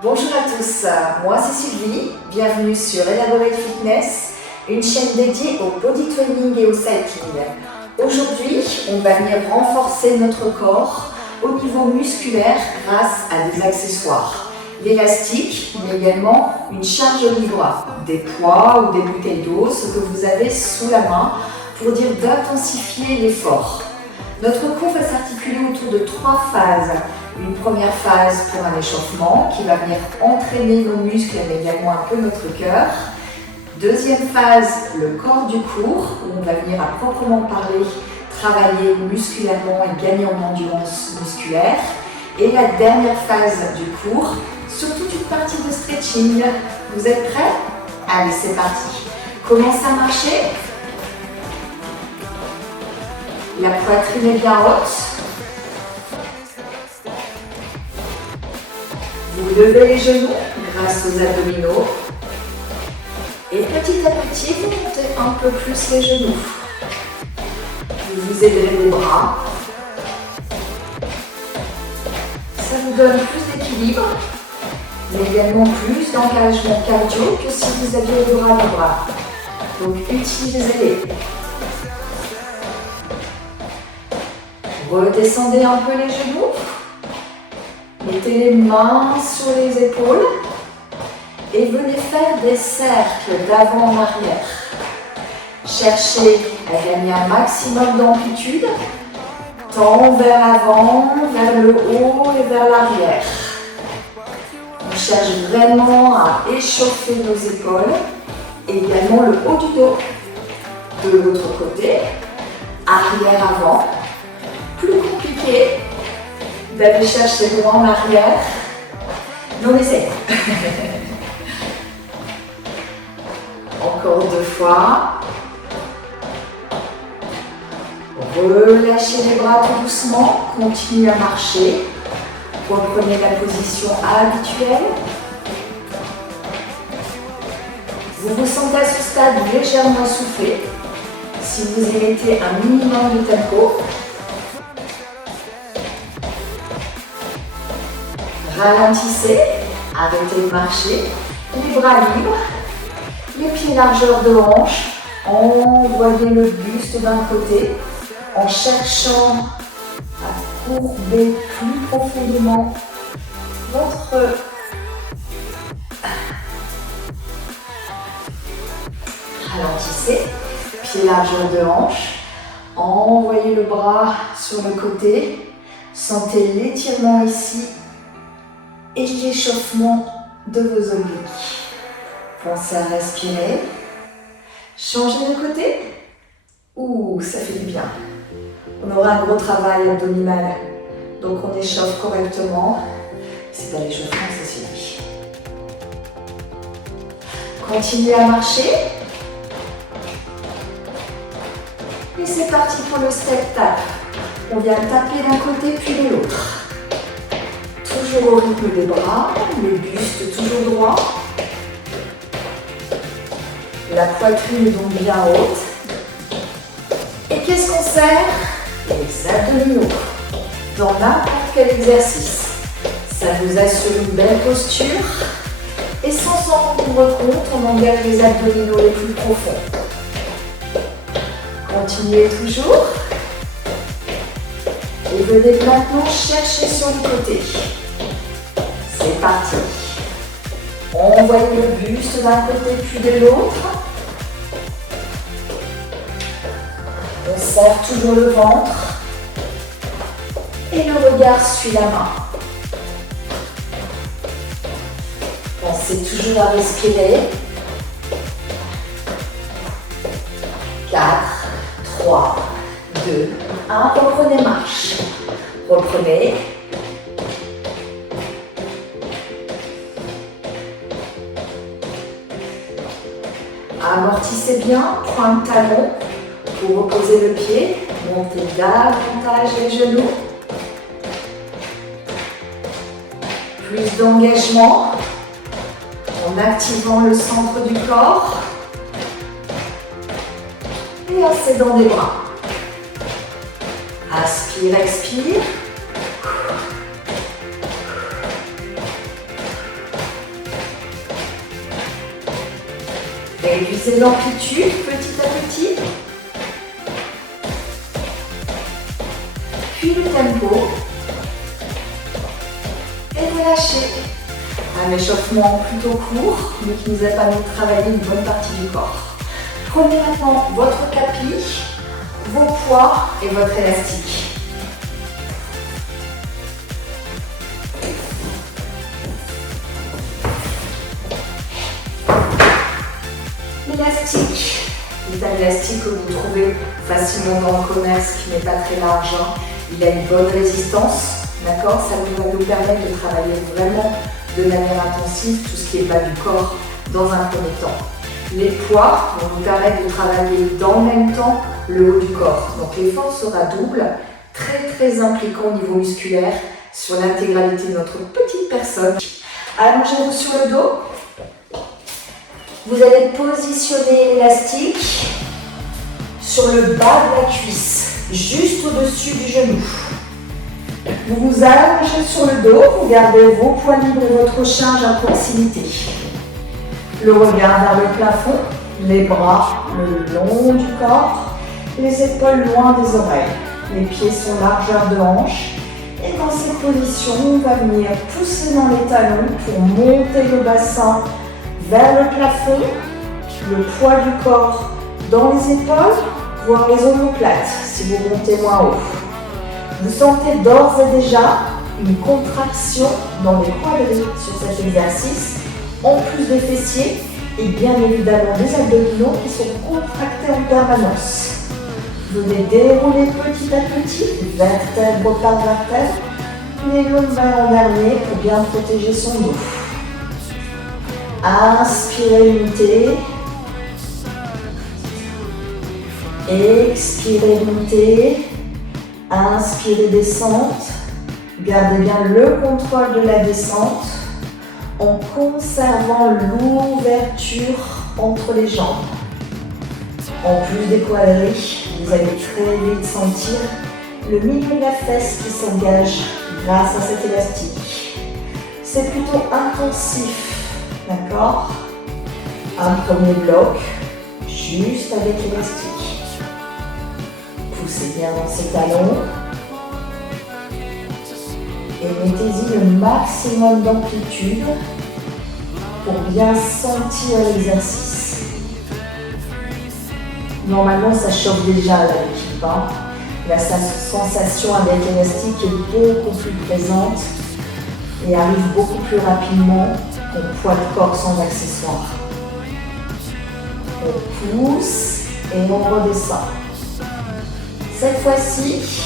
Bonjour à tous, moi c'est Sylvie, bienvenue sur Elaborate Fitness, une chaîne dédiée au body training et au cycling. Aujourd'hui, on va venir renforcer notre corps au niveau musculaire grâce à des accessoires. L'élastique, mais également une charge libre, des poids ou des bouteilles d'eau, ce que vous avez sous la main pour dire d'intensifier l'effort. Notre cours va s'articuler autour de 3 phases. Une première phase pour un échauffement qui va venir entraîner nos muscles mais également un peu notre cœur. Deuxième phase, le corps du cours, où on va venir à proprement parler travailler musculairement et gagner en endurance musculaire. Et la dernière phase du cours, sur toute une partie de stretching. Vous êtes prêts? Allez, c'est parti. Commencez à marcher. La poitrine est bien haute. Vous levez les genoux grâce aux abdominaux. Et petit à petit, vous montez un peu plus les genoux. Vous aiderez vos bras. Ça vous donne plus d'équilibre, mais également plus d'engagement cardio que si vous aviez les bras libres. Donc utilisez-les. Redescendez un peu les genoux. Mettez les mains sur les épaules et venez faire des cercles d'avant en arrière. Cherchez à gagner un maximum d'amplitude, tant vers l'avant, vers le haut et vers l'arrière. On cherche vraiment à échauffer nos épaules et également le haut du dos. De l'autre côté, arrière-avant. Plus compliqué d'aller chercher loin en arrière. Non, essaye. Encore 2 fois. Relâchez les bras tout doucement. Continuez à marcher. Reprenez la position habituelle. Vous vous sentez à ce stade légèrement essoufflé. Si vous y mettez un minimum de tempo, ralentissez, arrêtez de marcher, les bras libres, les pieds largeur de hanche, envoyez le buste d'un côté en cherchant à courber plus profondément votre ralentissez, pieds largeur de hanche, envoyez le bras sur le côté, sentez l'étirement ici et l'échauffement de vos obliques. Pensez à respirer. Changez de côté. Ouh, ça fait du bien. On aura un gros travail abdominal. Donc on échauffe correctement. C'est pas l'échauffement, c'est celui. Continuez à marcher. Et c'est parti pour le step tap. On vient taper d'un côté puis de l'autre. Toujours au rythme des bras, le buste toujours droit. La poitrine est donc bien haute. Et qu'est-ce qu'on sert? Les abdominaux. Dans n'importe quel exercice. Ça vous assure une belle posture. Et sans s'en rendre compte, on engage les abdominaux les plus profonds. Continuez toujours. Et venez maintenant chercher sur le côté. C'est parti. Envoyez le buste d'un côté puis de l'autre. On serre toujours le ventre. Et le regard suit la main. Pensez toujours à respirer. 4, 3, 2, 1. Reprenez marche. Reprenez. Amortissez bien, point de talon pour reposer le pied, montez davantage les genoux. Plus d'engagement en activant le centre du corps et en s'aidant des bras. Inspire, expire. Réduisez l'amplitude petit à petit. Puis le tempo. Et relâchez. Un échauffement plutôt court, mais qui nous a permis de travailler une bonne partie du corps. Prenez maintenant votre tapis, vos poids et votre élastique. L'élastique est un élastique que vous trouvez facilement dans le commerce, qui n'est pas très large. Il a une bonne résistance, d'accord? Ça va nous permettre de travailler vraiment de manière intensive tout ce qui est bas du corps dans un premier temps. Les poids vont nous permettre de travailler dans le même temps le haut du corps. Donc l'effort sera double, très impliquant au niveau musculaire sur l'intégralité de notre petite personne. Allongez-vous sur le dos. Vous allez positionner l'élastique sur le bas de la cuisse, juste au-dessus du genou. Vous vous allongez sur le dos, vous gardez vos poings libres et votre charge à proximité. Le regard vers le plafond, les bras le long du corps, les épaules loin des oreilles. Les pieds sont largeur de hanche. Et dans cette position, on va venir pousser dans les talons pour monter le bassin vers le plafond, le poids du corps dans les épaules, voire les omoplates si vous montez moins haut. Vous sentez d'ores et déjà une contraction dans les quadris sur cet exercice, en plus des fessiers et bien évidemment des abdominaux qui sont contractés en permanence. Venez dérouler petit à petit, vertèbre par vertèbre, les lombaires en dernier pour bien protéger son dos. Inspirez, montez. Expirez, montez. Inspirez, descente. Gardez bien le contrôle de la descente en conservant l'ouverture entre les jambes. En plus des quadris, vous allez très vite sentir le milieu de la fesse qui s'engage grâce à cet élastique. C'est plutôt intensif, d'accord? Un premier bloc, juste avec l'élastique. Poussez bien dans ces talons. Et mettez-y le maximum d'amplitude pour bien sentir l'exercice. Normalement, ça chauffe déjà à l'équipe. La sensation avec l'élastique est beaucoup plus présente et arrive beaucoup plus rapidement qu'au poids de corps sans accessoires. On pousse et on redescend. Cette fois-ci,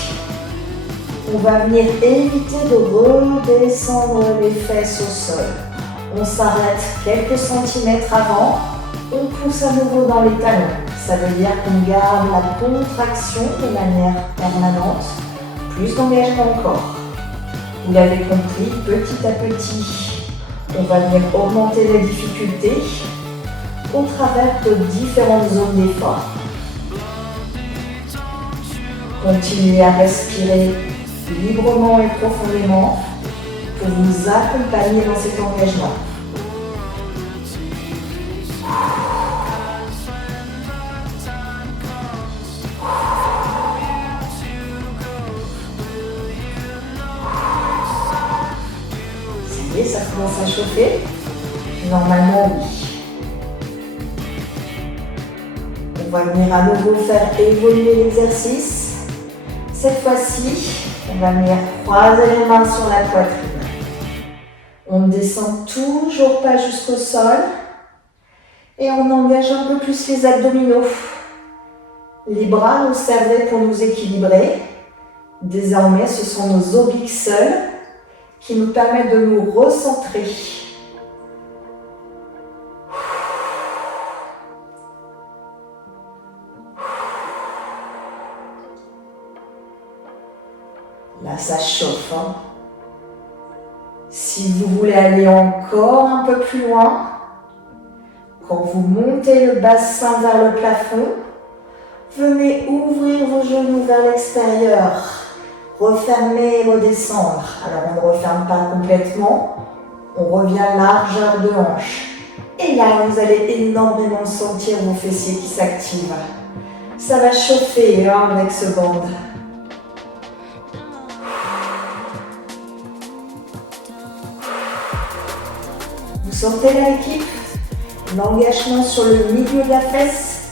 on va venir éviter de redescendre les fesses au sol. On s'arrête quelques centimètres avant, on pousse à nouveau dans les talons. Ça veut dire qu'on garde la contraction de manière permanente, plus d'engagement encore. Vous l'avez compris, petit à petit, on va venir augmenter la difficulté au travers de différentes zones d'effort. Continuez à respirer librement et profondément pour vous accompagner dans cet engagement. Ça y est, ça commence à chauffer. Normalement, oui. On va venir à nouveau faire évoluer l'exercice. Cette fois-ci, on va venir croiser les mains sur la poitrine. On ne descend toujours pas jusqu'au sol. Et on engage un peu plus les abdominaux. Les bras nous servaient pour nous équilibrer. Désormais, ce sont nos obliques seuls qui nous permettent de nous recentrer. Là, ça chauffe. Si vous voulez aller encore un peu plus loin, quand vous montez le bassin vers le plafond, venez ouvrir vos genoux vers l'extérieur. Refermer et redescendre. Alors, on ne referme pas complètement. On revient largeur de hanche. Et là, vous allez énormément sentir vos fessiers qui s'activent. Ça va chauffer avec ce band. Vous sentez là, équipe? L'engagement sur le milieu de la fesse,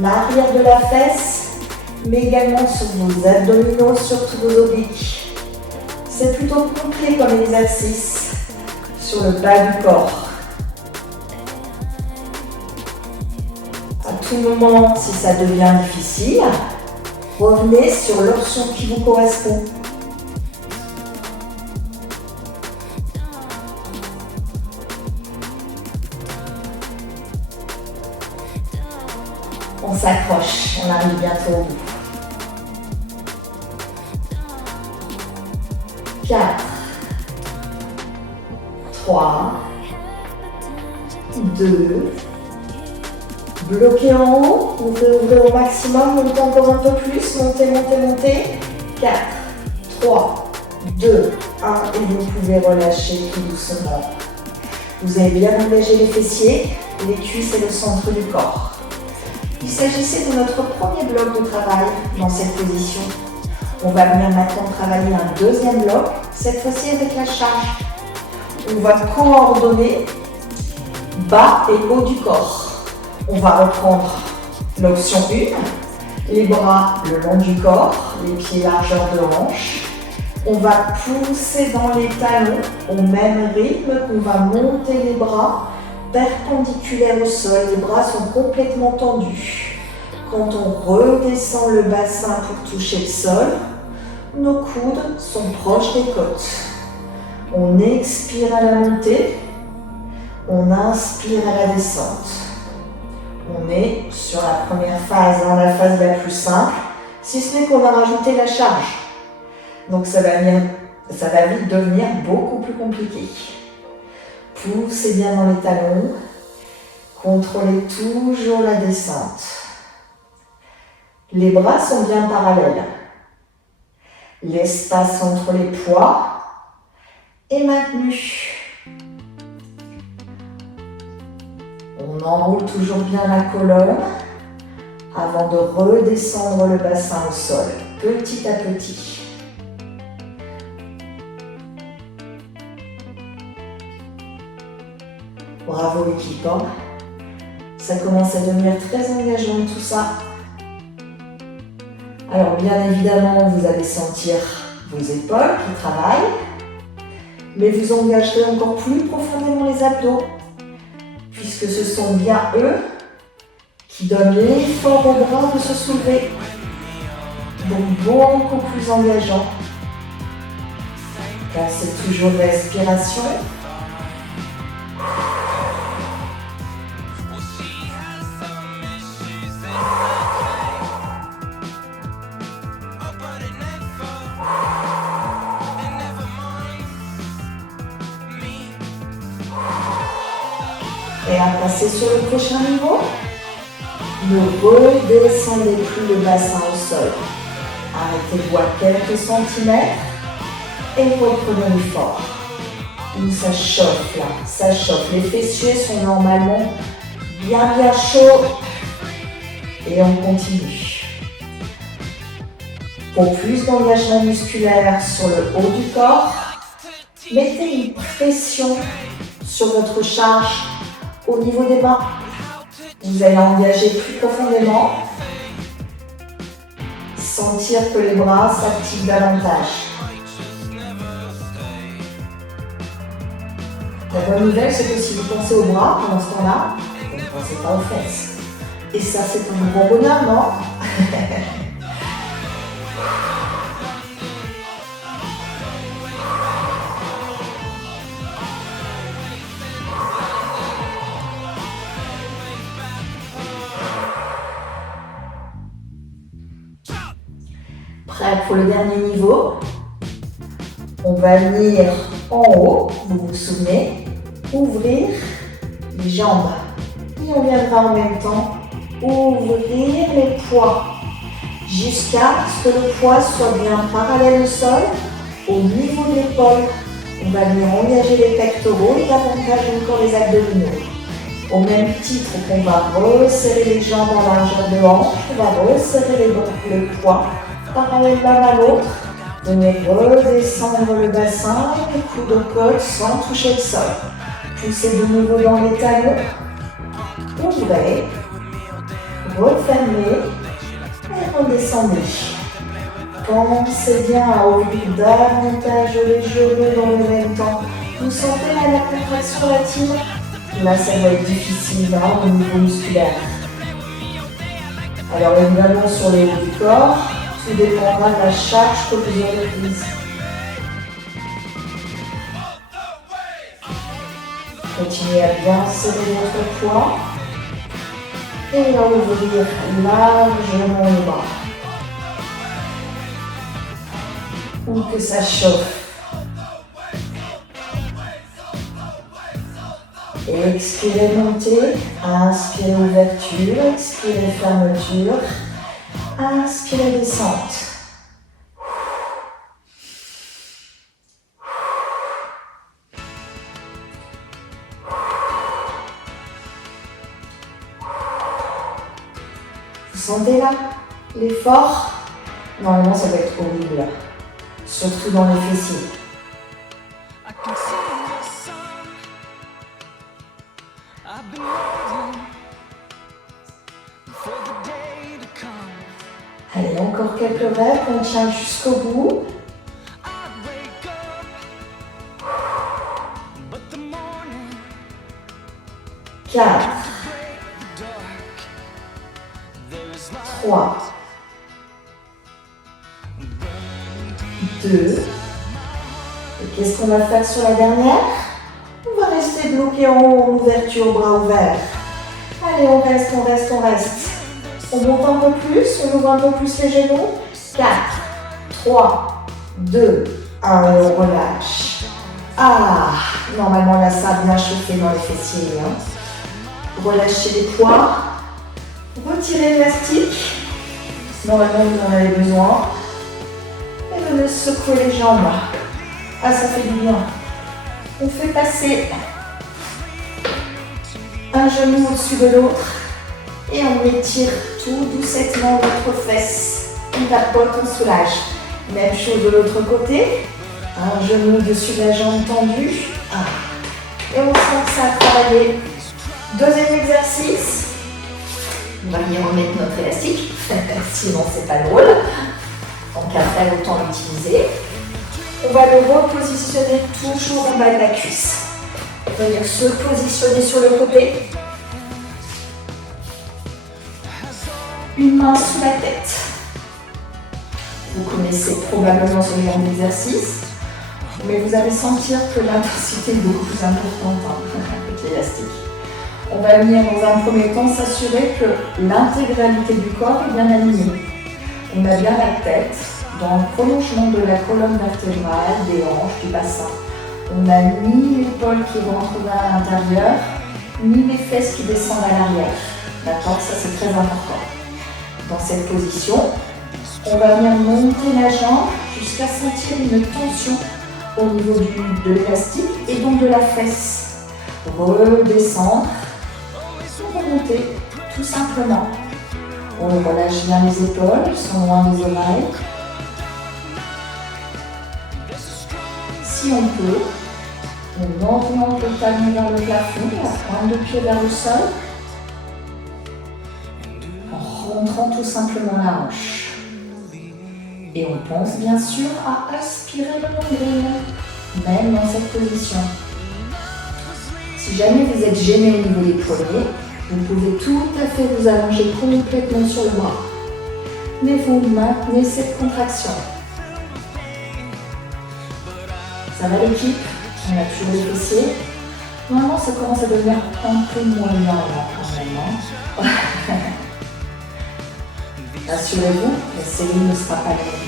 l'arrière de la fesse, mais également sur vos abdominaux, sur tous vos obliques. C'est plutôt complet comme exercice sur le bas du corps. À tout moment, si ça devient difficile, revenez sur l'option qui vous correspond. On s'accroche, on arrive bientôt au bout. 4, 3, 2, bloquez en haut, vous pouvez ouvrir au maximum, montez encore un peu plus, montez, montez, montez. 4, 3, 2, 1 et vous pouvez relâcher tout doucement. Vous avez bien engagé les fessiers, les cuisses et le centre du corps. Il s'agissait de notre premier bloc de travail dans cette position. On va venir maintenant travailler un deuxième bloc, cette fois-ci avec la charge. On va coordonner bas et haut du corps. On va reprendre l'option 1, les bras le long du corps, les pieds largeur de hanche. On va pousser dans les talons au même rythme qu'on va monter les bras perpendiculaires au sol. Les bras sont complètement tendus. Quand on redescend le bassin pour toucher le sol, nos coudes sont proches des côtes. On expire à la montée, on inspire à la descente. On est sur la première phase, la phase la plus simple, si ce n'est qu'on a rajouté la charge. Donc ça va vite devenir beaucoup plus compliqué. Poussez bien dans les talons, contrôlez toujours la descente. Les bras sont bien parallèles. L'espace entre les poids est maintenu. On enroule toujours bien la colonne avant de redescendre le bassin au sol, petit à petit. Bravo l'équipe, hein. Ça commence à devenir très engageant tout ça. Alors bien évidemment, vous allez sentir vos épaules qui travaillent, mais vous engagerez encore plus profondément les abdos, puisque ce sont bien eux qui donnent l'effort aux bras de se soulever. Donc beaucoup plus engageant. Là, c'est toujours de la respiration. Et à passer sur le prochain niveau, ne redescendez plus le bassin au sol. Arrêtez-vous à quelques centimètres et reprenez l'effort. Où ça chauffe là, ça chauffe. Les fessiers sont normalement bien chauds. Et on continue. Pour plus d'engagement musculaire sur le haut du corps, mettez une pression sur votre charge au niveau des mains. Vous allez engager plus profondément. Sentir que les bras s'activent davantage. La bonne nouvelle, c'est que si vous pensez aux bras pendant ce temps-là, vous ne pensez pas aux fesses. Et ça, c'est un gros bonheur, non? Prêt pour le dernier niveau. On va venir en haut, vous vous souvenez, ouvrir les jambes. Et on viendra en même temps ouvrir les poids jusqu'à ce que le poids soit bien parallèle au sol, au niveau de l'épaule. On va venir engager les pectoraux et davantage encore les abdominaux. Au même titre qu'on va resserrer les jambes en largeur de hanche, on va resserrer le poids parallèle l'un à l'autre. Venez redescendre le bassin, le coude au côte sans toucher le sol. Poussez de nouveau dans les talons. Ouvrez, refermez et redescendez. Pensez bien à ouvrir davantage les genoux dans le même temps. Vous sentez là la contraction latine? Là, ça va être difficile au niveau musculaire. Alors évidemment, sur les hauts du corps, tout dépendra de la charge que vous aurez prise. Continuez à bien serrer votre poids et à ouvrir largement les bras. Ou que ça chauffe. Expirez, montez. Inspirez, ouverture. Expirez, fermeture. Inspirez, descente. Vous sentez là l'effort? Normalement, ça va être horrible. Surtout dans les fessiers. Allez, encore quelques rêves, on tient jusqu'au bout. Quatre. 3. 2. Et qu'est-ce qu'on va faire sur la dernière? On va rester bloqué en haut, en ouverture, bras ouverts. Allez, on reste, on reste, on reste. On monte un peu plus, on ouvre un peu plus les genoux. 4, 3, 2, 1 et on relâche. Ah, normalement là ça a bien chauffé dans les fessiers. Relâchez les poids. Retirez l'élastique. Normalement vous en avez besoin. Et venez secouer les jambes. Ah, ça fait du bien. On fait passer un genou au-dessus de l'autre. Et on étire tout doucement notre fesse. On tapote, on soulage. Même chose de l'autre côté. Un genou au-dessus de la jambe tendue. Et on sent que ça a travaillé. Deuxième exercice. On va bien remettre notre élastique. Sinon, c'est pas drôle. Donc après, autant l'utiliser. On va le repositionner toujours en bas de la cuisse. Venir se positionner sur le côté. Une main sous la tête. Vous connaissez probablement ce genre d'exercice, mais vous allez sentir que l'intensité est beaucoup plus importante avec l'élastique. On va venir dans un premier temps s'assurer que l'intégralité du corps est bien alignée. On a bien la tête dans le prolongement de la colonne vertébrale, des hanches, du bassin. On n'a ni l'épaule qui rentre vers l'intérieur, ni les fesses qui descendent à l'arrière. D'accord? Ça, c'est très important. Dans cette position, on va venir monter la jambe jusqu'à sentir une tension au niveau de l'élastique et donc de la fesse. Redescendre, remonter, tout simplement. On relâche bien les épaules, elles sont loin des oreilles. Si on peut, on oriente le talon vers le plafond, la pointe de pied vers le sol. Rentrant tout simplement la hanche. Et on pense bien sûr à aspirer le nombril, même dans cette position. Si jamais vous êtes gêné au niveau des poignets, vous pouvez tout à fait vous allonger complètement sur le bras. Mais vous maintenez cette contraction. Ça va l'équipe? On a toujours les fessiers. Normalement, ça commence à devenir un peu moins bien là quand même. Rassurez-vous, la cellule ne sera pas la même.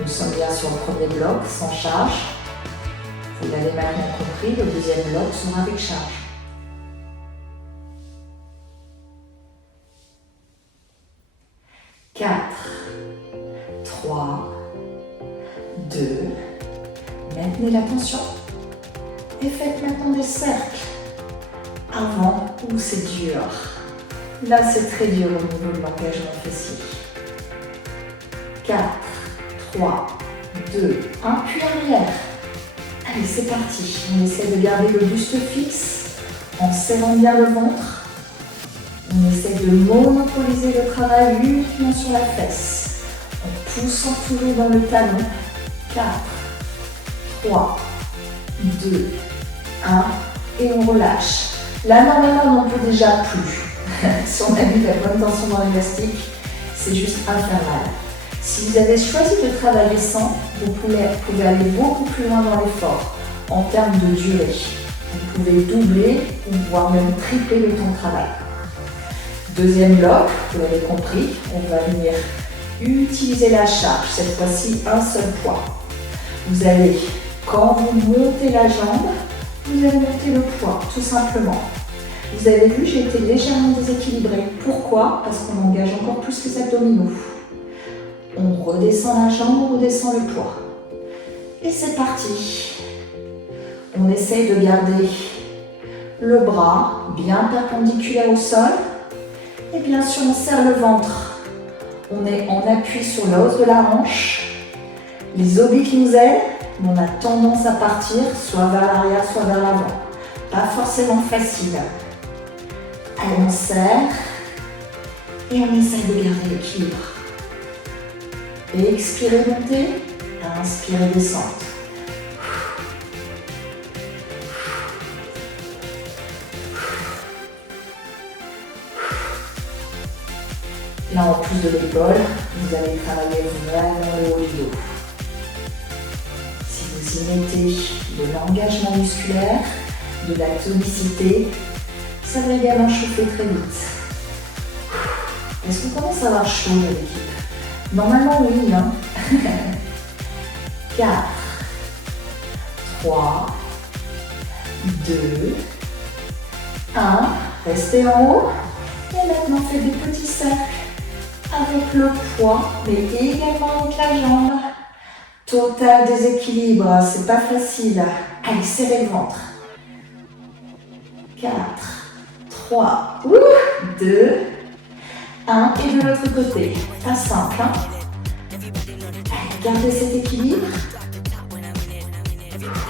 Nous sommes bien sur le premier bloc, sans charge. Vous l'avez maintenant compris, le deuxième bloc sera avec charge. Quatre, 3, 2, maintenez la tension. Et faites maintenant des cercles. Avant, où c'est dur. Là, c'est très dur au niveau de l'engagement fessier. 4, 3, 2, 1, puis arrière. Allez, c'est parti. On essaie de garder le buste fixe en serrant bien le ventre. On essaie de monopoliser le travail uniquement sur la fesse, en poussant toujours dans le talon. 4, 3, 2, 1, et on relâche. Là, normalement, on n'en peut déjà plus. Si on a mis la bonne tension dans l'élastique, c'est juste infernal. Si vous avez choisi de travailler sans, vous pouvez aller beaucoup plus loin dans l'effort en termes de durée. Vous pouvez doubler ou voire même tripler le temps de travail. Deuxième bloc, vous l'avez compris, on va venir utiliser la charge, cette fois-ci un seul poids. Vous allez, quand vous montez la jambe, vous allez monter le poids, tout simplement. Vous avez vu, j'ai été légèrement déséquilibrée. Pourquoi? Parce qu'on engage encore plus les abdominaux. On redescend la jambe, on redescend le poids. Et c'est parti. On essaye de garder le bras bien perpendiculaire au sol. Et bien sûr, on serre le ventre. On est en appui sur l'os de la hanche. Les obliques nous aident, mais on a tendance à partir soit vers l'arrière, soit vers l'avant. Pas forcément facile. Allez, on serre et on essaye de garder l'équilibre. Et expirez, montez, inspirez, descente. Là, en plus de l'épaule, vous allez travailler vraiment le haut du dos. Si vous y mettez de l'engagement musculaire, de la tonicité, ça va également chauffer très vite. Est-ce qu'on commence à avoir chaud dans l'équipe? Normalement, oui. 4, 3, 2, 1. Restez en haut. Et maintenant, faites des petits cercles avec le poids, mais également avec la jambe. Total déséquilibre, c'est pas facile. Allez, serrez le ventre. 4, 3, 2, 1. Et de l'autre côté. Pas simple. Gardez cet équilibre.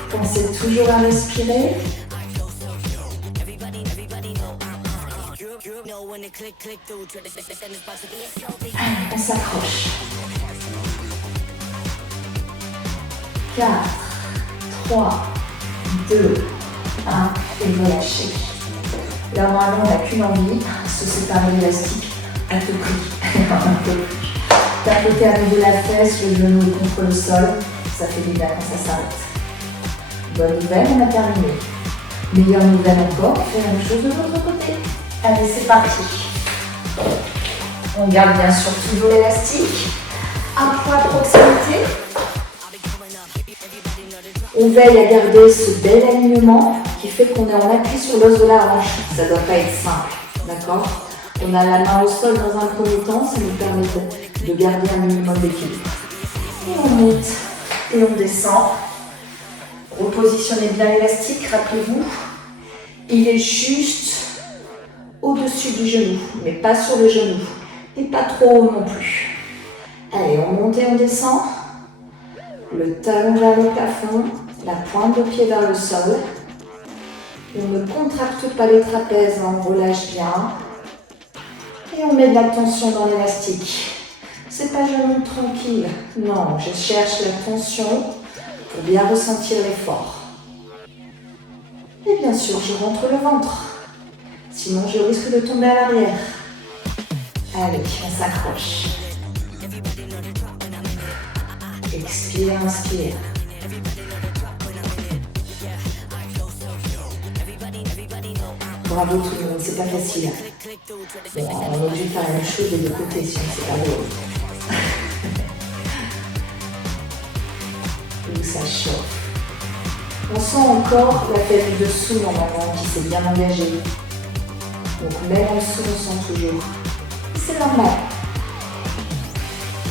Pensez toujours à respirer. On s'accroche. 4, 3, 2, 1. Et relâchez. Là, normalement, on n'a qu'une envie, se séparer de l'élastique à tout prix. Un peu plus. Tapoter à nouveau la fesse, le genou contre le sol, ça fait du bien quand ça s'arrête. Bonne nouvelle, on a terminé. Meilleure nouvelle encore, on fait la même chose de l'autre côté. Allez, c'est parti. On garde bien sûr toujours l'élastique. Un poids à proximité. On veille à garder ce bel alignement qui fait qu'on est en appui sur l'os de la hanche. Ça ne doit pas être simple, d'accord? On a la main au sol dans un premier temps, ça nous permet de garder un minimum d'équilibre. Et on monte et on descend. Repositionnez bien l'élastique, rappelez-vous, il est juste au-dessus du genou, mais pas sur le genou, et pas trop haut non plus. Allez, on monte et on descend. Le talon vers le plafond, la pointe de pied vers le sol. On ne contracte pas les trapèzes, on relâche bien. Et on met de la tension dans l'élastique. C'est pas je monte tranquille. Non, je cherche la tension pour bien ressentir l'effort. Et bien sûr, je rentre le ventre. Sinon, je risque de tomber à l'arrière. Allez, on s'accroche. Expire, inspire. Bravo tout le monde, c'est pas facile. Bon, on aurait dû faire la même chose des deux côtés, sinon c'est pas drôle. Où ça chauffe. On sent encore la tête dessous normalement qui s'est bien engagée. Donc même en dessous, on sent toujours. C'est normal.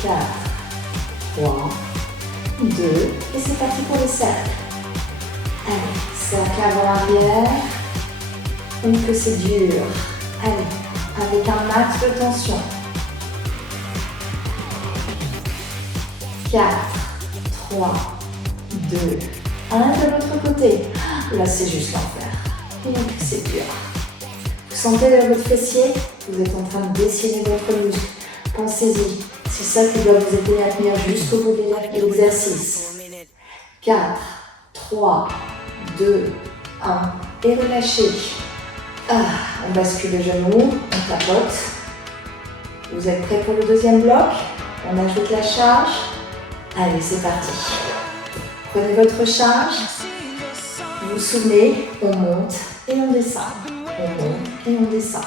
4, 3, 2, et c'est parti pour les cercles. Allez, cercle avant-arrière, ou que c'est dur. Allez, avec un max de tension. 4, 3, 2, 1 de l'autre côté. Là, c'est juste l'enfer. C'est dur. Vous sentez dans votre fessier? Vous êtes en train de dessiner votre muscle. Pensez-y. C'est ça qui doit vous aider à tenir jusqu'au bout de l'exercice. 4, 3, 2, 1. Et relâchez. On bascule le genou, on tapote. Vous êtes prêts pour le deuxième bloc? On ajoute la charge. Allez, c'est parti. Prenez votre charge. Vous vous souvenez, on monte et on descend. On monte et on descend.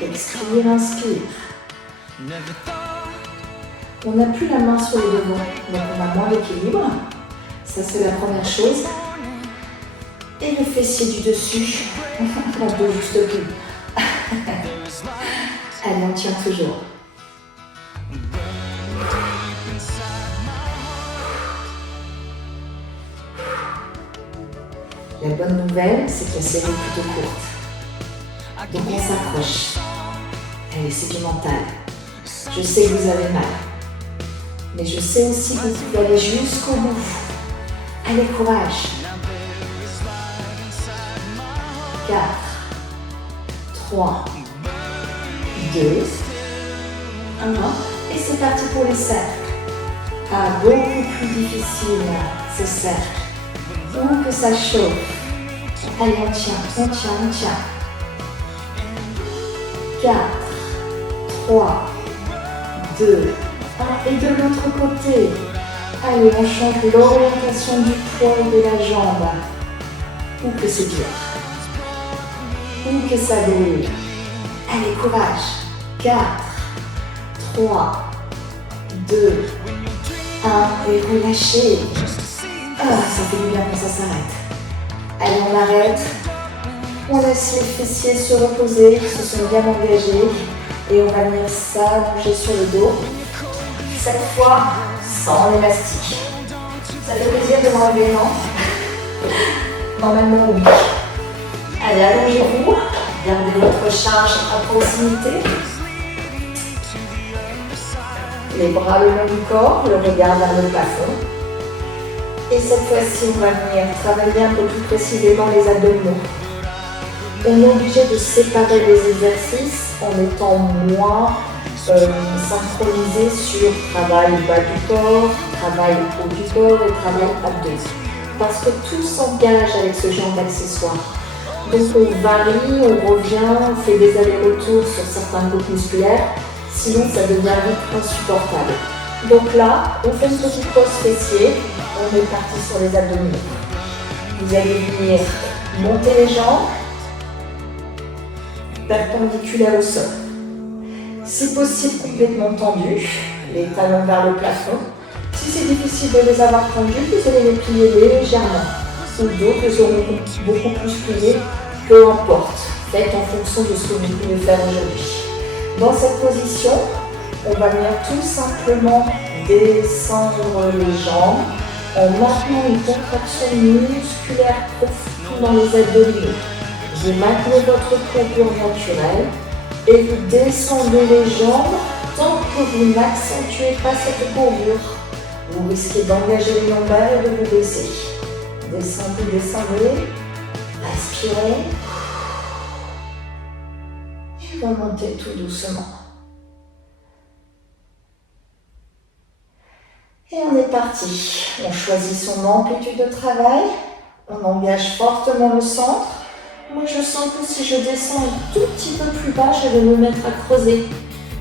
Expire, inspire. On n'a plus la main sur le devant, donc on a moins d'équilibre. Ça, c'est la première chose. Et le fessier du dessus, on ne peut juste plus. Allez, on tient toujours. La bonne nouvelle, c'est que la série est plutôt courte. Donc on s'accroche. Allez, c'est du mental. Je sais que vous avez mal. Mais je sais aussi que vous pouvez aller jusqu'au bout. Allez, courage. 4, 3, 2, 1. Et c'est parti pour les cercles. Beaucoup plus difficile, ces cercles. Ou que ça chauffe. Allez, on tient, on tient, on tient. 4, 3, 2, 1. Et de l'autre côté. Allez, on change l'orientation du poids de la jambe. Ou que c'est dur. Ou que ça brûle. Allez, courage. 4, 3, 2, 1. Et relâchez. Ça fait du bien quand ça s'arrête. Allez, on arrête. On laisse les fessiers se reposer, se sont bien engagés. Et on va venir s'allonger sur le dos. Cette fois, sans l'élastique. Ça fait plaisir de m'enlever, non? Normalement, oui. Allez, allongez-vous. Gardez votre charge à proximité. Les bras le long du corps, le regard vers le plafond. Et cette fois-ci, on va venir travailler un peu plus précisément les abdominaux. On est obligé de séparer les exercices en étant moins synchronisé sur travail bas du corps, travail haut du corps et travail abdos. Parce que tout s'engage avec ce genre d'accessoires. Donc on varie, on revient, on fait des allers-retours sur certains groupes musculaires, sinon ça devient vite insupportable. Donc là, on fait une petite pause fessier, on est parti sur les abdominaux. Vous allez venir monter les jambes, perpendiculaires au sol. Si possible, complètement tendus, les talons vers le plafond. Si c'est difficile de les avoir tendus, vous allez les plier légèrement. Ou d'autres seront beaucoup plus pliés, peu importe. Faites en fonction de ce que vous pouvez faire aujourd'hui. Dans cette position, on va venir tout simplement descendre les jambes en maintenant une contraction musculaire profonde dans les abdominaux. Vous maintenez votre courbure naturelle et vous descendez les jambes tant que vous n'accentuez pas cette courbure. Vous risquez d'engager les lombaires et de vous baisser. Descendez, descendez, respirez et remontez tout doucement. Et on est parti. On choisit son amplitude de travail, on engage fortement le centre. Moi, je sens que si je descends un tout petit peu plus bas, je vais me mettre à creuser.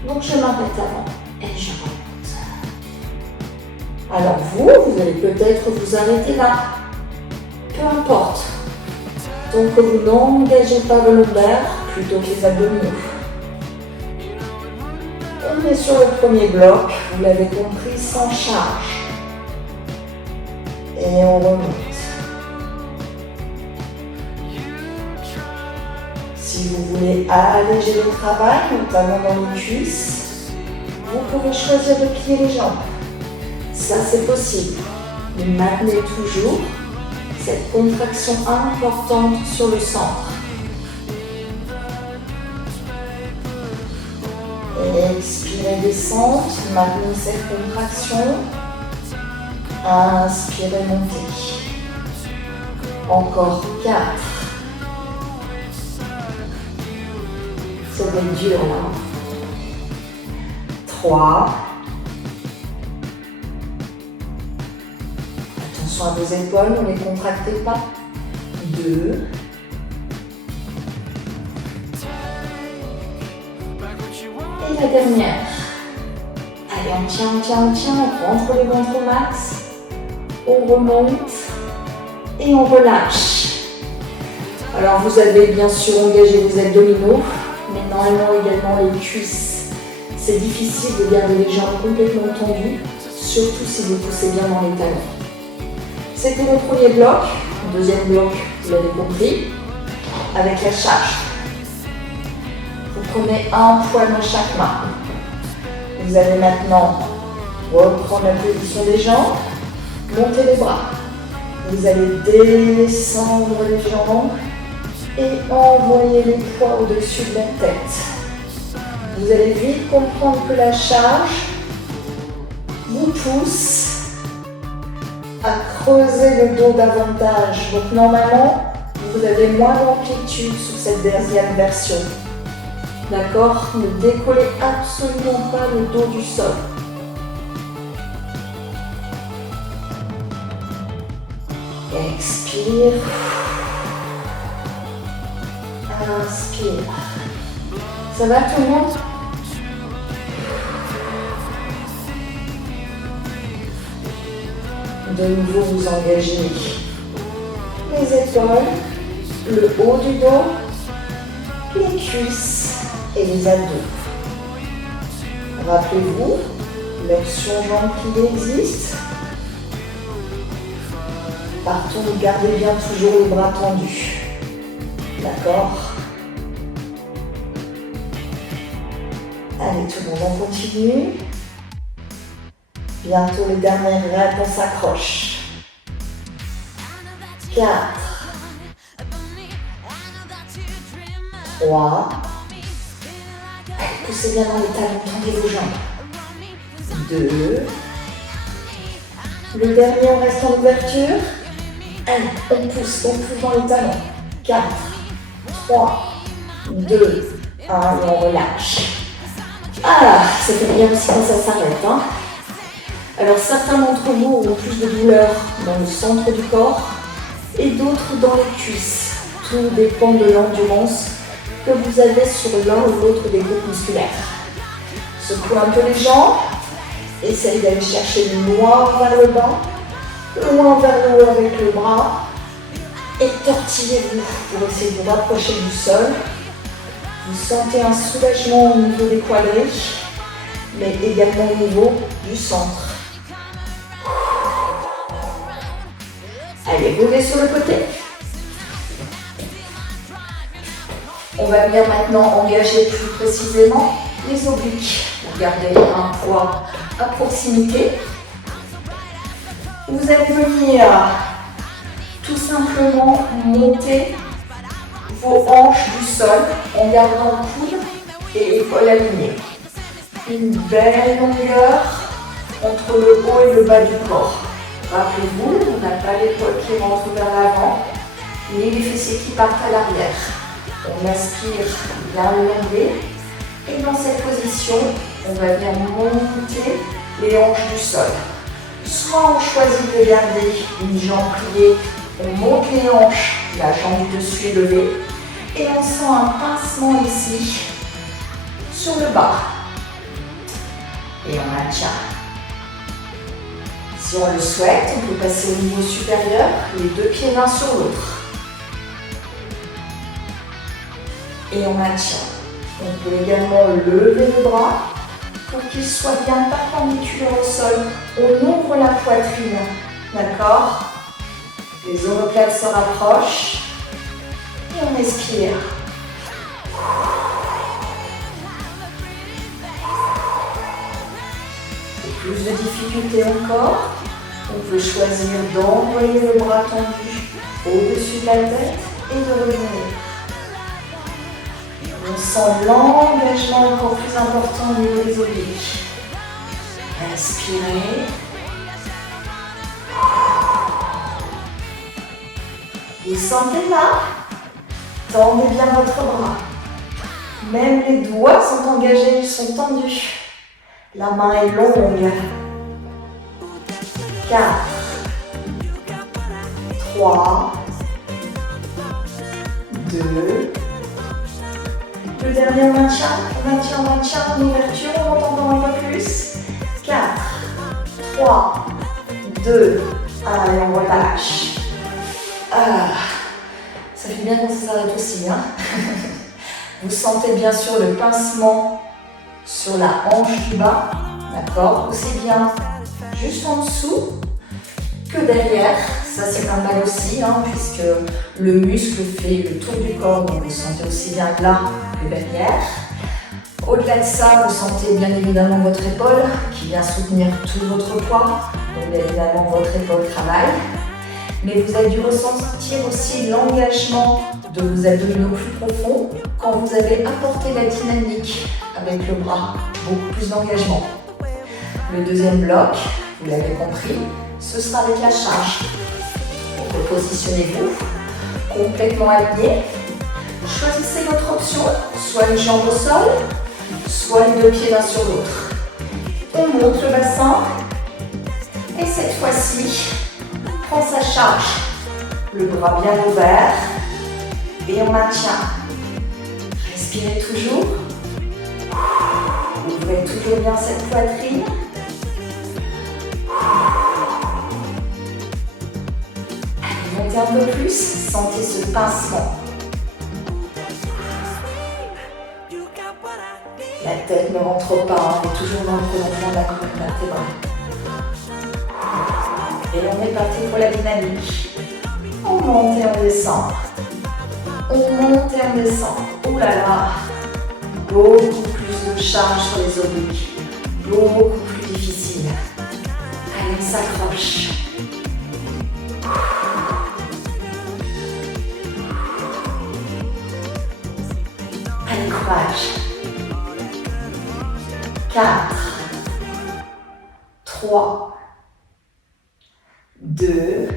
Donc, je m'arrête avant et je remonte. Alors vous allez peut-être vous arrêter là. Peu importe. Donc, vous n'engagez pas le lombaire plutôt que les abdominaux. On est sur le premier bloc, vous l'avez compris, sans charge. Et on remonte. Si vous voulez alléger le travail, notamment dans les cuisses, vous pouvez choisir de plier les jambes. Ça, c'est possible. Mais maintenez toujours cette contraction importante sur le centre. Expirez, descente, maintenez cette contraction. Inspirez, montez. Encore 4. Ça va être dur là. 3. Attention à vos épaules, ne les contractez pas. 2. Et la dernière. Allez, on tient, on rentre le ventre au max. On remonte et on relâche. Alors vous avez bien sûr engagé vos abdominaux, mais normalement également les cuisses. C'est difficile de garder les jambes complètement tendues, surtout si vous poussez bien dans les talons. C'était le premier bloc. Le deuxième bloc, vous l'avez compris, avec la charge. Vous prenez un poids dans chaque main. Vous allez maintenant reprendre la position des jambes, monter les bras. Vous allez descendre les jambes et envoyer les poids au-dessus de la tête. Vous allez vite comprendre que la charge vous pousse à creuser le dos davantage. Donc normalement, vous avez moins d'amplitude sur cette deuxième version. D'accord? Ne décollez absolument pas le dos du sol. Expire. Inspire. Ça va tout le monde? De nouveau, vous engagez les épaules, le haut du dos, les cuisses et les abdos. Rappelez-vous, l'option jambe pliée existe. Partout, gardez bien toujours les bras tendus. D'accord? Allez, tout le monde, on continue. Bientôt, les dernières rêves, on s'accroche. 4. 3. Allez, poussez bien dans les talons, tendez vos jambes. 2. Le dernier, on reste en ouverture. Allez, on pousse dans les talons. 4, 3, 2, 1, et on relâche. Ah, ça fait bien aussi quand ça s'arrête. Hein. Alors certains d'entre vous ont plus de douleur dans le centre du corps et d'autres dans les cuisses. Tout dépend de l'endurance que vous avez sur l'un ou l'autre des groupes musculaires. Secouez un peu les jambes, essayez d'aller chercher loin vers le bas, loin vers le haut avec le bras et tortillez-vous pour essayer de vous rapprocher du sol. Vous sentez un soulagement au niveau des quadris, mais également au niveau du centre. Allez, bougez sur le côté. On va venir maintenant engager plus précisément les obliques. Vous gardez un poids à proximité. Vous allez venir tout simplement monter vos hanches du sol en gardant coude et épaules alignées. Une belle longueur entre le haut et le bas du corps. Rappelez-vous, on n'a pas l'épaule qui rentre vers l'avant, ni les fessiers qui partent à l'arrière. On aspire bien levé et dans cette position, on va bien monter les hanches du sol. Soit on choisit de garder une jambe pliée, on monte les hanches, la jambe du dessus est levée et on sent un pincement ici sur le bas. Et on maintient. Si on le souhaite, on peut passer au niveau supérieur, les deux pieds l'un sur l'autre. Et on maintient. On peut également lever le bras pour qu'il soit bien perpendiculaire au sol. On ouvre la poitrine, d'accord? Les omoplates se rapprochent et on expire. Et plus de difficultés encore, on peut choisir d'envoyer le bras tendu au-dessus de la tête et de revenir. On sent l'engagement encore plus important au niveau des obliques. Inspirez. Vous sentez là? Tendez bien votre bras. Même les doigts sont engagés, ils sont tendus. La main est longue. 4, 3, 2. Le dernier, on maintient, en ouverture, on monte encore un peu plus. 4, 3, 2, 1 et on relâche. Ah, ça fait bien quand ça s'arrête aussi. Hein. Vous sentez bien sûr le pincement sur la hanche du bas, d'accord? Aussi bien juste en dessous que derrière. Ça c'est pas mal aussi, hein, puisque le muscle fait le tour du corps, donc vous sentez aussi bien là que derrière. Au-delà de ça, vous sentez bien évidemment votre épaule qui vient soutenir tout votre poids. Donc bien évidemment votre épaule travaille. Mais vous avez dû ressentir aussi l'engagement de vos abdominaux plus profonds quand vous avez apporté la dynamique avec le bras. Beaucoup plus d'engagement. Le deuxième bloc, vous l'avez compris, ce sera avec la charge. Positionnez-vous complètement aligné. Choisissez votre option, soit une jambe au sol, soit les deux pieds l'un sur l'autre. On monte le bassin et cette fois-ci, prend sa charge. Le bras bien ouvert et on maintient. Respirez toujours. Ouvrez toujours bien cette poitrine. Montez un peu plus, sentez ce pincement. La tête ne rentre pas, on est toujours dans le prolongement de la colonne vertébrale. Et on est parti pour la dynamique. On monte et on descend. On monte et on descend. Ouh là là, beaucoup plus de charge sur les obliques. Beaucoup plus difficile. Allez, on s'accroche. Allez, courage. 4, 3, 2,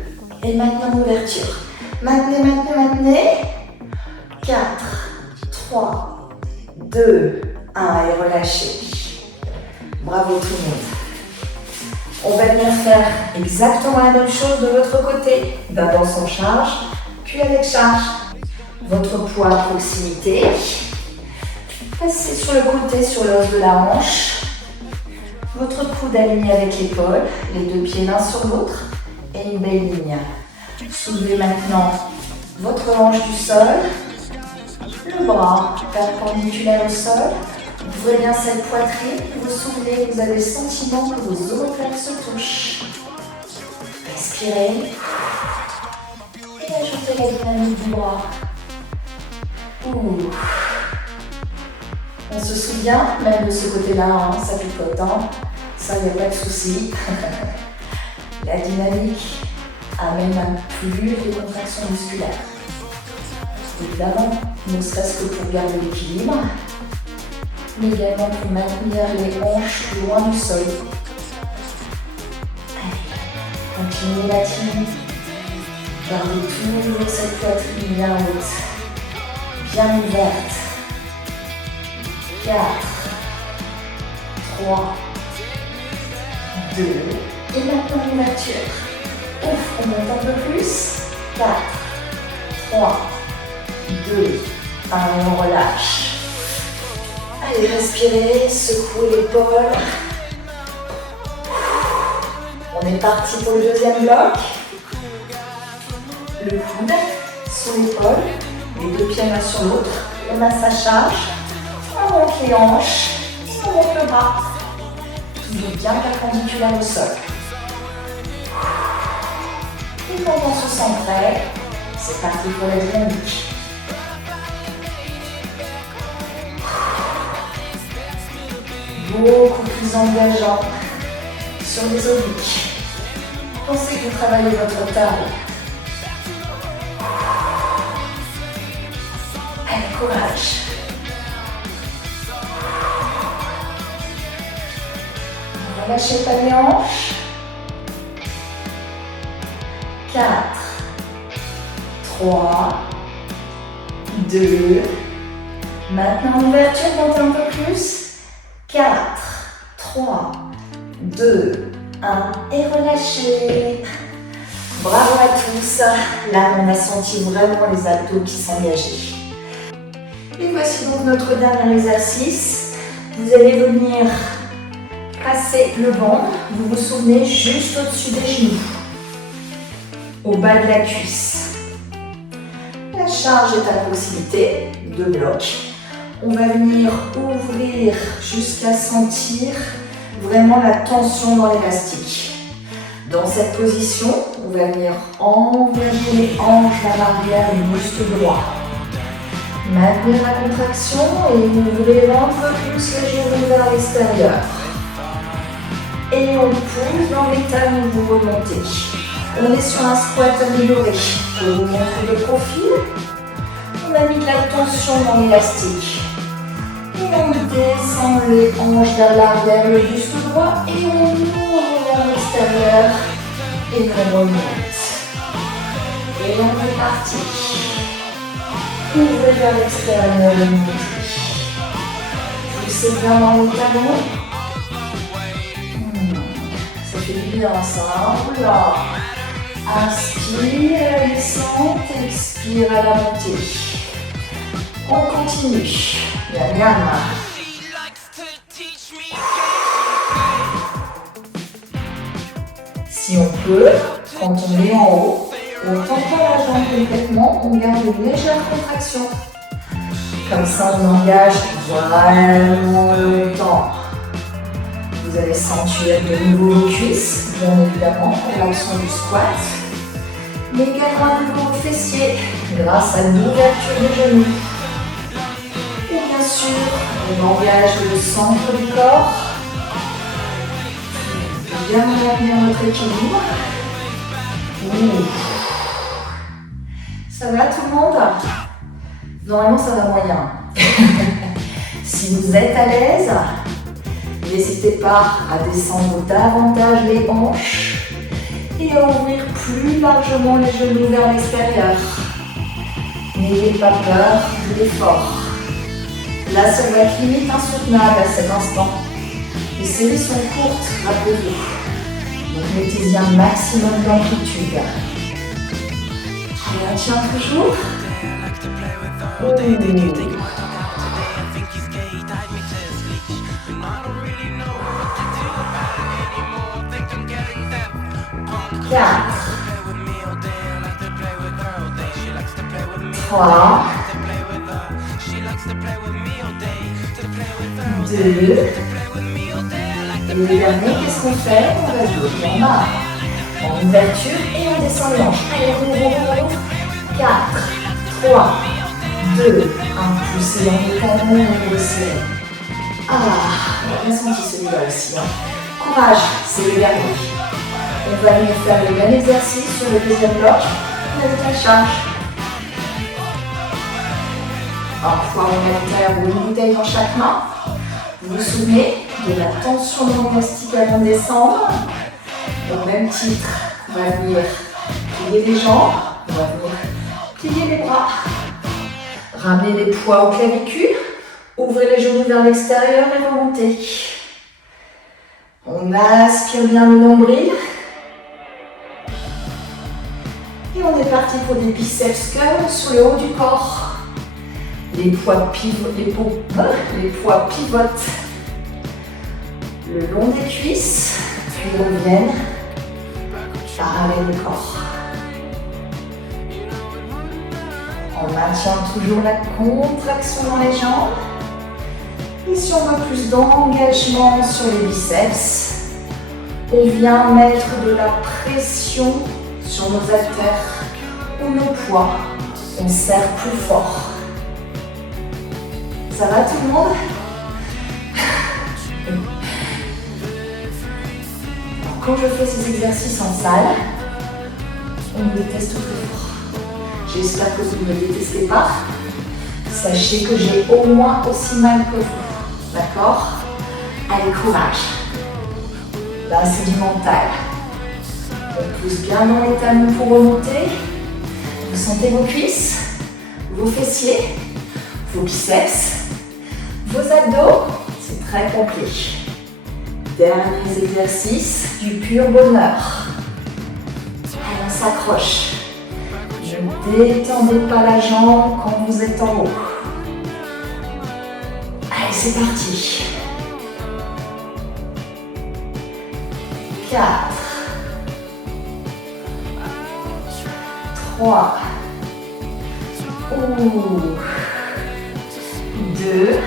et maintenant l'ouverture. Maintenez. 4, 3, 2, 1 et relâchez. Bravo tout le monde. On va venir faire exactement la même chose de l'autre côté. D'abord sans charge, puis avec charge. Votre poids à proximité. Passez sur le côté, sur l'os de la hanche. Votre coude aligné avec l'épaule, les deux pieds l'un sur l'autre et une belle ligne. Soulevez maintenant votre hanche du sol, le bras perpendiculaire au sol. Ouvrez bien cette poitrine, vous soulevez, vous avez le sentiment que vos omoplates se touchent. Respirez et ajoutez la dynamique du bras. On se souvient, même de ce côté-là, hein, ça picote, hein. Ça, il n'y a pas de souci. La dynamique amène à plus les contractions musculaires. Évidemment, ne serait-ce que pour garder l'équilibre, mais également pour maintenir les hanches loin du sol. Allez, continuez la dynamique. Gardez toujours cette poitrine bien haute, bien ouverte. 4, 3, 2, et maintenant l'ouverture. Ouf, on monte un peu plus. 4, 3, 2, 1 et on relâche. Allez, respirez, secouez l'épaule. On est parti pour le deuxième bloc. Le coude sur l'épaule, les deux pieds l'un sur l'autre. On a sa charge. On monte les hanches, on monte le bras. Toujours bien perpendiculaire au sol. Et quand on se sent prêt, c'est parti pour la dynamique. Beaucoup plus engageant sur les obliques. Pensez que vous travaillez votre table. Courage. Relâchez pas les hanches. 4, 3, 2. Maintenant l'ouverture, montez un peu plus. 4, 3, 2, 1 et relâchez. Bravo à tous. Là, on a senti vraiment les abdos qui s'engageaient. Et voici donc notre dernier exercice. Vous allez venir passer le banc. Vous vous souvenez, juste au-dessus des genoux, au bas de la cuisse. La charge est à proximité, 2 blocs. On va venir ouvrir jusqu'à sentir vraiment la tension dans l'élastique. Dans cette position, on va venir engager les hanches vers l'arrière du buste droit. Maintenez la contraction et ouvrez un peu plus les genoux vers l'extérieur. Et on pousse dans les talons, vous remontez. On est sur un squat amélioré. Je vous montre le profil. On a mis de la tension dans l'élastique. Et on descend les hanches vers l'arrière, le buste droit. Et on ouvre vers l'extérieur. Et on remonte. Et on est parti. Ouvrez vers l'extérieur et montez. Poussez bien dans les talons. Ça fait du bien ça. Oula. Inspire à la descente, expire à la montée. On continue. Yam yam. Si on peut, quand on est en haut, on tend pas la jambe complètement, on garde une légère contraction. Comme ça, on engage vraiment longtemps. Vous allez sentir de nouveau vos cuisses, bien évidemment, pour l'action du squat. Mais également de vos fessiers, grâce à l'ouverture des genoux. Et bien sûr, on engage le centre du corps. Bien maintenir notre équilibre. Ça va tout le monde? Normalement, ça va moyen. Si vous êtes à l'aise, n'hésitez pas à descendre davantage les hanches et à ouvrir plus largement les genoux vers l'extérieur. N'ayez pas peur de l'effort. Là, ça va être limite insoutenable à cet instant. Les séries sont courtes, rappelez-vous. Donc mettez-y un maximum d'amplitude. Et on tient toujours. Quatre, 3, 2, et le dernier, qu'est-ce qu'on fait? On va jouer en bas, en ouverture et on descend les hanches. Allez, on ouvre. 4, 3, 2, 1, poussez dans les talons et resserrez. Ah, on a bien senti celui-là aussi. Courage, c'est le dernier. On va venir faire le même exercice sur le deuxième bloc avec la charge. Un poids humanitaire ou une bouteille dans chaque main. Vous vous souvenez de la tension dans l'élastique avant de descendre. Au même titre, on va venir plier les jambes, on va venir plier les bras. Ramenez les poids au clavicule, ouvrez les genoux vers l'extérieur et remontez. On aspire bien le nombril. Et on est parti pour des biceps curls sur le haut du corps. Les poids pivotent le long des cuisses, puis reviennent parallèle du corps. On maintient toujours la contraction dans les jambes. Et si on veut plus d'engagement sur les biceps, on vient mettre de la pression sur nos haltères ou nos poids. On serre plus fort. Ça va tout le monde? Alors, quand je fais ces exercices en salle, on me déteste très fort. J'espère que vous ne me détestez pas. Sachez que j'ai au moins aussi mal que vous. D'accord? Allez, courage. Là, c'est du mental. On pousse bien dans les talons pour remonter. Vous sentez vos cuisses, vos fessiers, vos biceps, vos abdos. C'est très complet. Derniers exercices du pur bonheur. Allez, on s'accroche. Ne détendez pas la jambe quand vous êtes en haut. Allez, c'est parti. 4, 3, 2,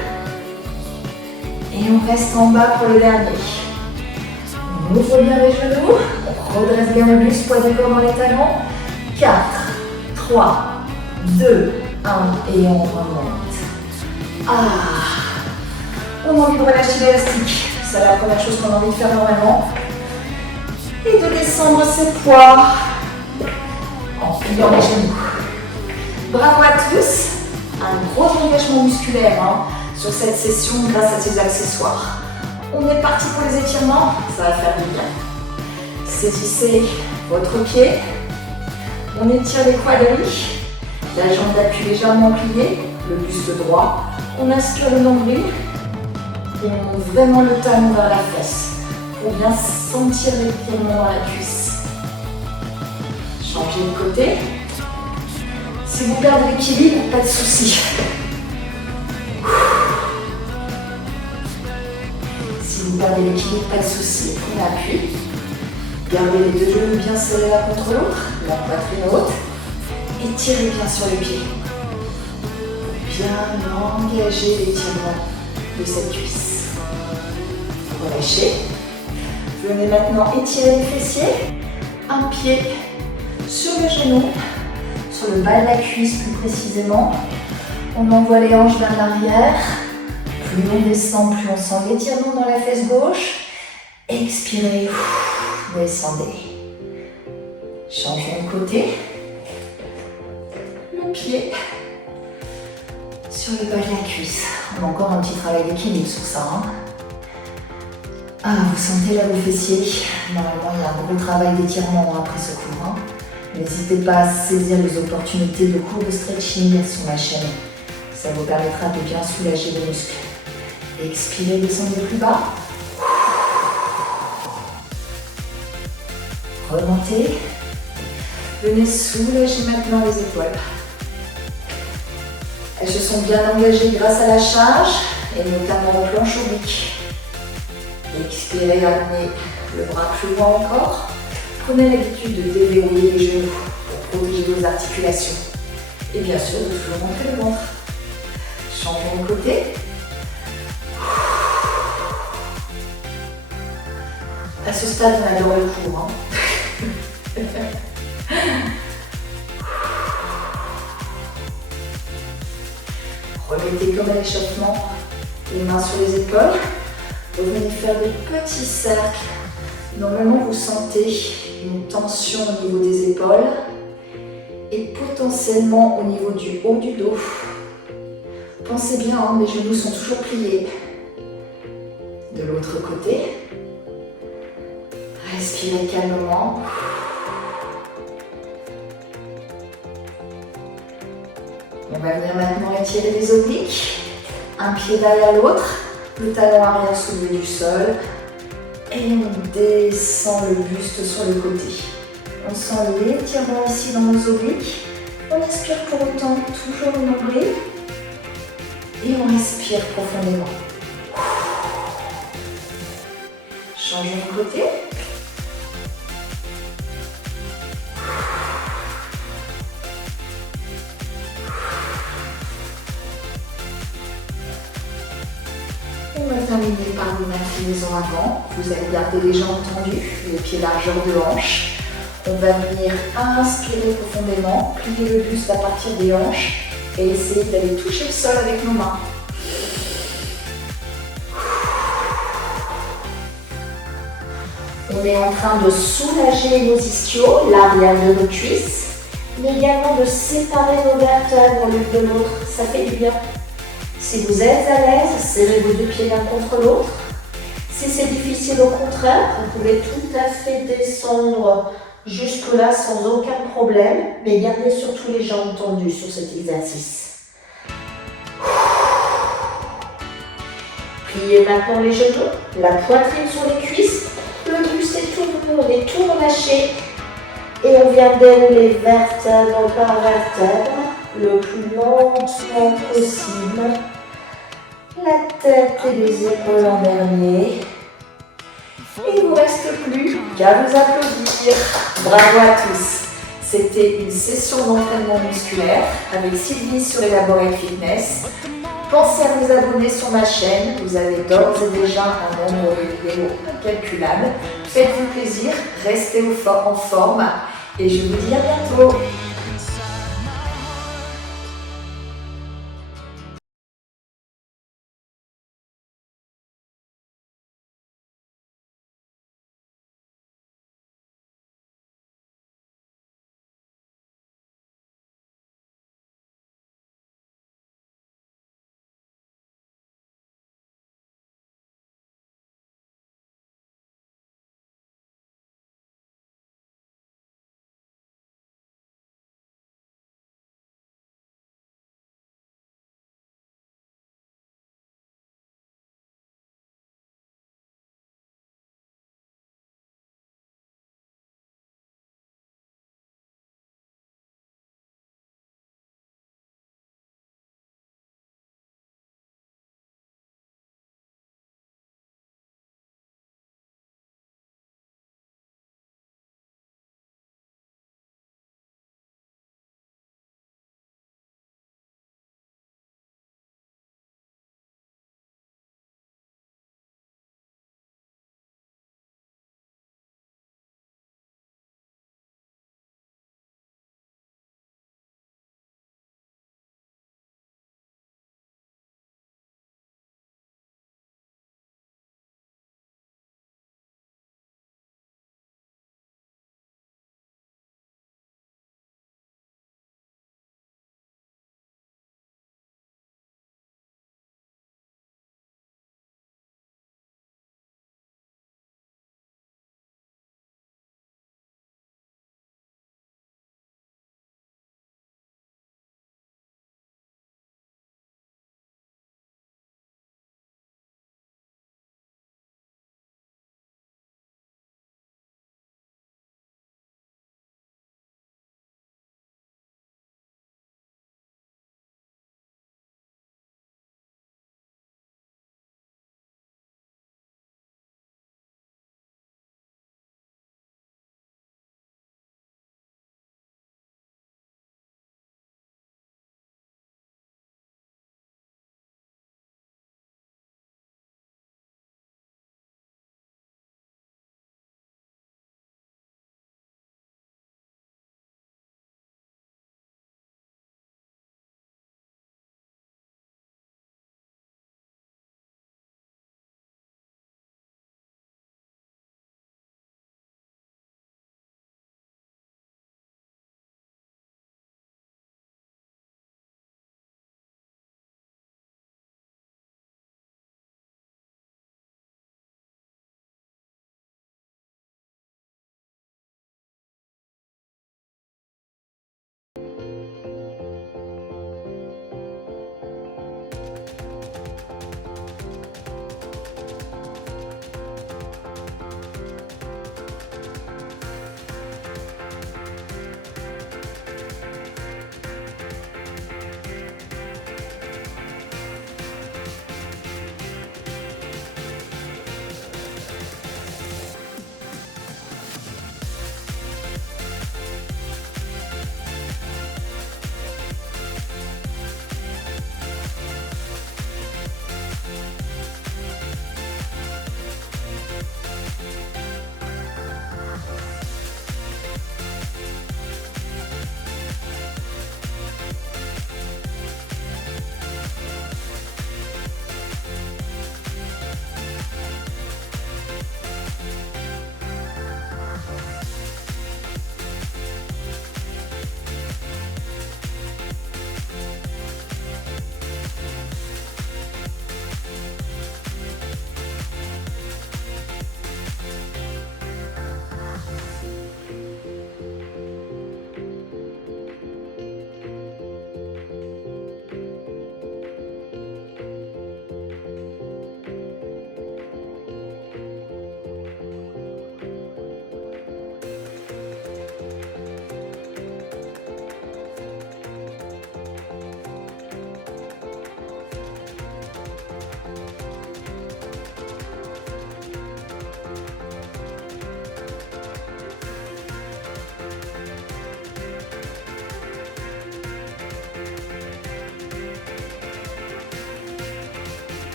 et on reste en bas pour le dernier. On ouvre bien les genoux, on redresse bien le buste, poids du corps dans les talons. 4, 3, 2, 1 et on remonte. On a envie de relâcher l'élastique, c'est la première chose qu'on a envie de faire normalement. Et de descendre ses poids en pliant les genoux. Bravo à tous, un gros engagement musculaire sur cette session grâce à ces accessoires. On est parti pour les étirements, ça va faire du bien. Saisissez votre pied, on étire les quadris, la jambe d'appui légèrement pliée, le buste droit, on inspire le nombril et on monte vraiment le talon vers la fesse pour bien sentir l'étirement dans la cuisse. Changez de côté. Si vous perdez l'équilibre, pas de souci. Si vous perdez l'équilibre, pas de souci. Prenez appui. Gardez les deux genoux bien serrés l'un contre l'autre, la poitrine haute. Étirez bien sur le pied. Bien engager l'étirement de cette cuisse. Relâchez. Venez maintenant étirer les fessiers. Un pied sur le genou, sur le bas de la cuisse plus précisément. On envoie les hanches vers l'arrière. Plus on descend, plus on sent l'étirement dans la fesse gauche. Expirez, descendez. Changeons de côté. Le pied sur le bas de la cuisse. On a encore un petit travail d'équilibre sur ça. Vous sentez là vos fessiers. Normalement, il y a un gros travail d'étirement après ce cours. N'hésitez pas à saisir les opportunités de cours de stretching sur ma chaîne. Ça vous permettra de bien soulager les muscles. Expirez, descendez plus bas. Remontez. Venez soulager maintenant les épaules. Elles se sont bien engagées grâce à la charge et notamment aux planches obliques. Expirez, amenez le bras plus loin encore. Prenez l'habitude de déverrouiller les genoux pour protéger vos articulations. Et bien sûr, de toujours montrer le ventre. Changeons de côté. À ce stade, on adore le cours. Remettez comme à l'échauffement les mains sur les épaules. Vous venez faire de petits cercles. Normalement, vous sentez une tension au niveau des épaules et potentiellement au niveau du haut du dos. Pensez bien, les genoux sont toujours pliés. De l'autre côté, respirez calmement. On va venir maintenant étirer les obliques. Un pied derrière l'autre. Le talon arrière soulevé du sol et on descend le buste sur le côté. On sent l'étirement ici dans nos obliques. On inspire pour autant toujours le nombril et on respire profondément. Changeons de côté. On va terminer par une inclinaison avant. Vous allez garder les jambes tendues, les pieds largeur de hanche. On va venir inspirer profondément, plier le buste à partir des hanches et essayer d'aller toucher le sol avec nos mains. On est en train de soulager nos ischios, l'arrière de nos cuisses, mais également de séparer vos vertèbres l'une de l'autre. Ça fait du bien. Si vous êtes à l'aise, serrez vos deux pieds l'un contre l'autre. Si c'est difficile, au contraire, vous pouvez tout à fait descendre jusque-là sans aucun problème, mais gardez surtout les jambes tendues sur cet exercice. Pliez maintenant les genoux, la poitrine sur les cuisses, le buste est tout mou, on est tout relâché. Et on vient dérouler vertèbre par vertèbre, le plus lentement possible. La tête et les épaules en dernier. Il ne vous reste plus qu'à vous applaudir. Bravo à tous. C'était une session d'entraînement musculaire avec Sylvie sur Elaborate Fitness. Pensez à vous abonner sur ma chaîne. Vous avez d'ores et déjà un nombre de vidéos incalculable. Faites-vous plaisir, restez en forme et je vous dis à bientôt.